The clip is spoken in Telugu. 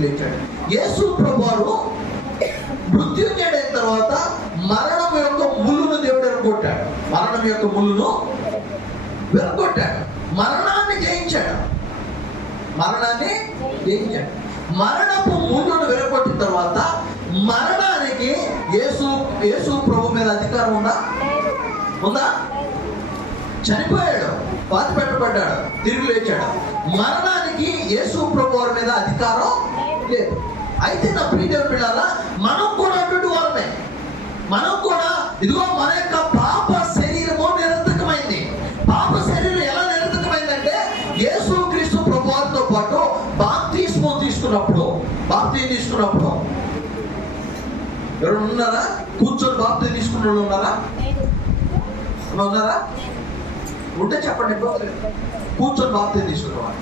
తిరిగి లేచాడు. యేసు ప్రభువారు మృత్యుంజయుడైన తర్వాత మరణం యొక్క ముళ్ళును దేవుడు విరగొట్టాడు. మరణం యొక్క ముళ్ళును విరగొట్టాడు. మరణాన్ని జయించాడు. మరణపు ముళ్ళును విరగొట్టిన తర్వాత మరణానికి యేసు ప్రభు మీద అధికారం ఉందా? చనిపోయాడు, పాతి పెట్టబడ్డాడు, తిరిగి లేచాడు. మరణానికి యేసు ప్రభు వారి మీద అధికారం లేదు. అయితే నా ప్రియదేవుని బిడ్డలారా, మనం కూడా అటువంటి వారమే. మనం కూడా ఇదిగో మన యొక్క పాప శరీరము నిరర్థకమైంది. పాప శరీరం ఎలా నిరర్థకమైందంటే యేసు క్రీస్తు ప్రభు వారితో పాటు బాప్తిస్మం తీసుకున్నప్పుడు ఎవరు ఉన్నారా? కూర్చొని బాప్తిస్మం తీసుకున్న వాళ్ళు ఉన్నారా? ఉంటే చెప్పండి. కూర్చొని బాప్తిస్మం తీసుకున్నవారు